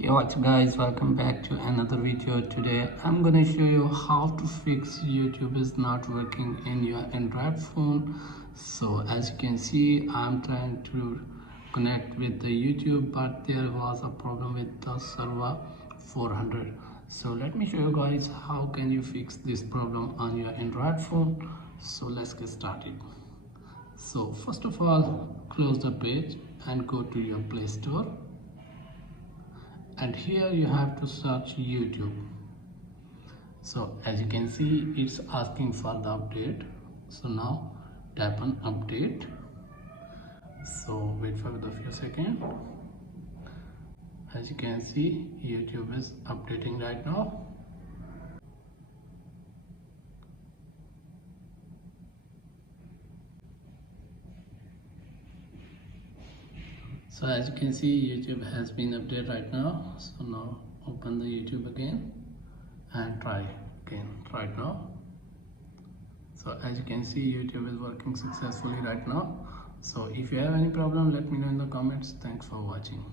Hey, what's guys, welcome back to another video. Today I'm gonna show you how to fix YouTube is not working in your Android phone. So as you can see, I'm trying to connect with the YouTube, but there was a problem with the server 400. So let me show you guys how can you fix this problem on your Android phone. So let's get started. So first of all, close the page and go to your Play Store, and here you have to search YouTube. So as you can see, it's asking for the update. So now tap on update. So wait for the few seconds. As you can see, YouTube is updating right now. So as you can see, YouTube has been updated right now. So now open the YouTube again and try again right now. So as you can see, YouTube is working successfully right now. So if you have any problem, let me know in the comments. Thanks for watching.